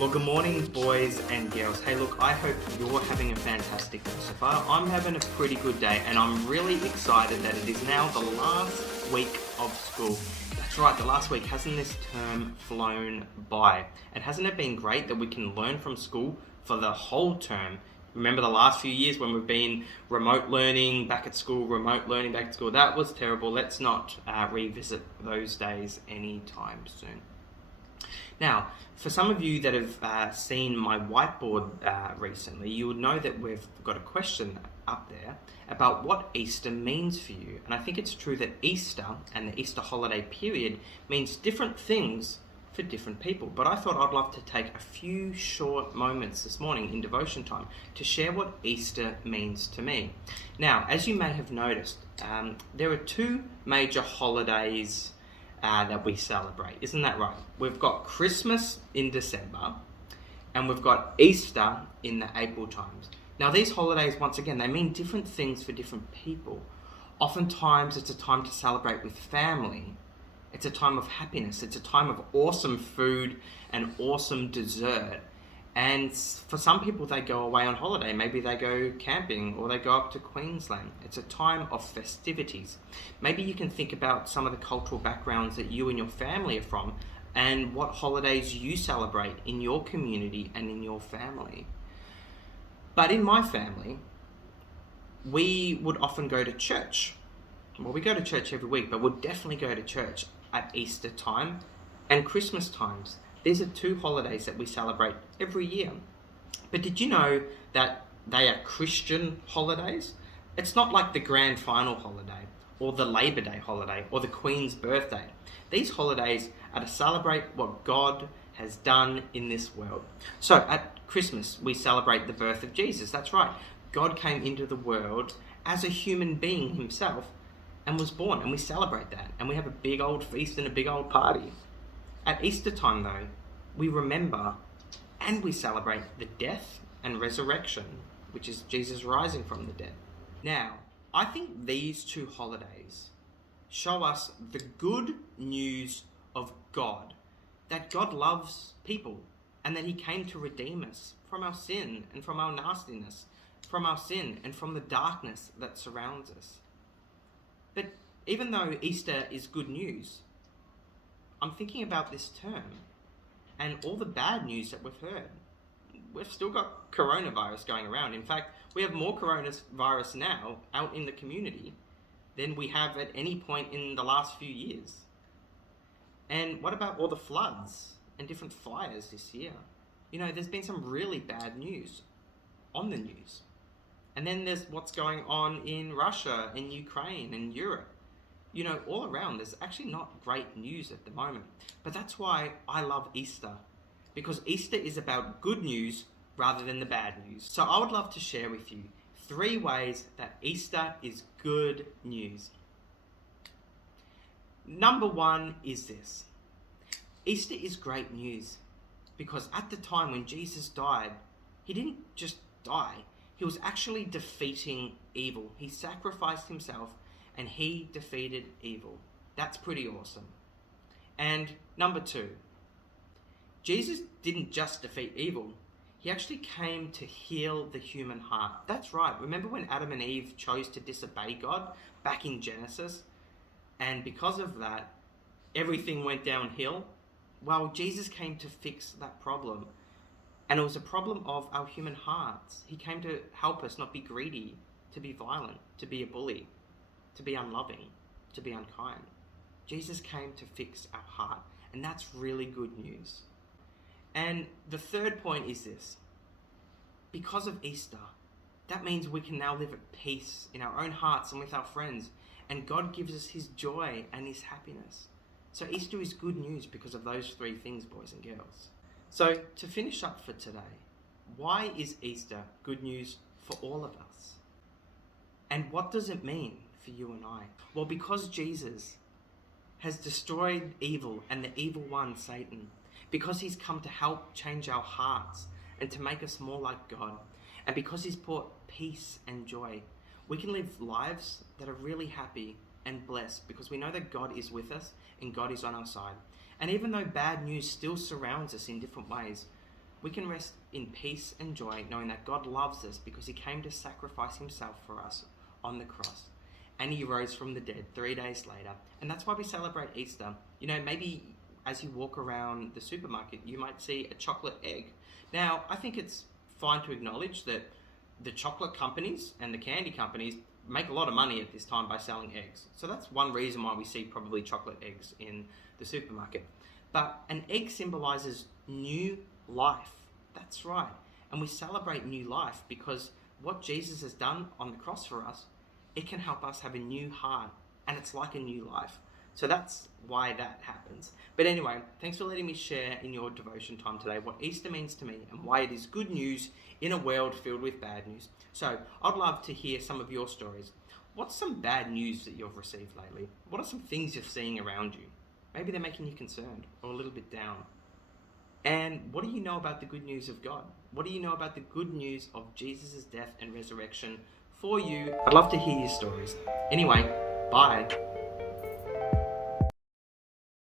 Well, good morning, boys and girls. Hey, look, I hope you're having a fantastic day so far. I'm having a pretty good day, and I'm really excited that it is now the last week of school. That's right, the last week. Hasn't this term flown by? And hasn't it been great that we can learn from school for the whole term? Remember the last few years when we've been remote learning back at school, remote learning back at school? That was terrible. Let's not revisit those days anytime soon. Now, for some of you that have seen my whiteboard recently, you would know that we've got a question up there about what Easter means for you. And I think it's true that Easter and the Easter holiday period means different things for different people. But I thought I'd love to take a few short moments this morning in devotion time to share what Easter means to me. Now, as you may have noticed, there are two major holidays that we celebrate. Isn't that right? We've got Christmas in December and we've got Easter in the April times. Now these holidays, once again, they mean different things for different people. Oftentimes it's a time to celebrate with family. It's a time of happiness. It's a time of awesome food and awesome dessert. And for some people, they go away on holiday. Maybe they go camping or they go up to Queensland. It's a time of festivities. Maybe you can think about some of the cultural backgrounds that you and your family are from and what holidays you celebrate in your community and in your family. But in my family, we would often go to church. Well, we go to church every week, but we'll definitely go to church at Easter time and Christmas times. These are two holidays that we celebrate every year. But did you know that they are Christian holidays? It's not like the grand final holiday or the Labor Day holiday or the Queen's birthday. These holidays are to celebrate what God has done in this world. So at Christmas, we celebrate the birth of Jesus. That's right. God came into the world as a human being himself and was born, and we celebrate that. And we have a big old feast and a big old party. At Easter time, though, we remember and we celebrate the death and resurrection, which is Jesus rising from the dead. Now, I think these two holidays show us the good news of God, that God loves people and that he came to redeem us from our sin and from our nastiness, from our sin and from the darkness that surrounds us. But even though Easter is good news, I'm thinking about this term and all the bad news that we've heard. We've still got coronavirus going around. In fact, we have more coronavirus now out in the community than we have at any point in the last few years. And what about all the floods and different fires this year? You know, there's been some really bad news on the news. And then there's what's going on in Russia, in Ukraine, and Europe. You know, all around, there's actually not great news at the moment. But that's why I love Easter, because Easter is about good news rather than the bad news. So I would love to share with you 3 ways that Easter is good news. Number 1 is this. Easter is great news because at the time when Jesus died, he didn't just die. He was actually defeating evil. He sacrificed himself and he defeated evil. That's pretty awesome. And number 2, Jesus didn't just defeat evil. He actually came to heal the human heart. That's right. Remember when Adam and Eve chose to disobey God back in Genesis? And because of that, everything went downhill? Well, Jesus came to fix that problem. And it was a problem of our human hearts. He came to help us not be greedy, to be violent, to be a bully, to be unloving, to be unkind. Jesus came to fix our heart, and that's really good news. And the third point is this. Because of Easter, that means we can now live at peace in our own hearts and with our friends, and God gives us his joy and his happiness. So Easter is good news because of those 3 things, boys and girls. So to finish up for today, why is Easter good news for all of us? And what does it mean for you and I? Well, because Jesus has destroyed evil and the evil one, Satan, because he's come to help change our hearts and to make us more like God, and because he's brought peace and joy, we can live lives that are really happy and blessed because we know that God is with us and God is on our side. And even though bad news still surrounds us in different ways, We can rest in peace and joy knowing that God loves us because he came to sacrifice himself for us on the cross. And he rose from the dead 3 days later. And that's why we celebrate Easter. You know, maybe as you walk around the supermarket, you might see a chocolate egg. Now, I think it's fine to acknowledge that the chocolate companies and the candy companies make a lot of money at this time by selling eggs. So that's one reason why we see probably chocolate eggs in the supermarket. But an egg symbolizes new life. That's right. And we celebrate new life because what Jesus has done on the cross for us, it can help us have a new heart, and it's like a new life. So that's why that happens. But anyway, thanks for letting me share in your devotion time today what Easter means to me and why it is good news in a world filled with bad news. So I'd love to hear some of your stories. What's some bad news that you've received lately? What are some things you're seeing around you? Maybe they're making you concerned or a little bit down. And what do you know about the good news of God? What do you know about the good news of Jesus' death and resurrection for you? I'd love to hear your stories. Anyway, bye.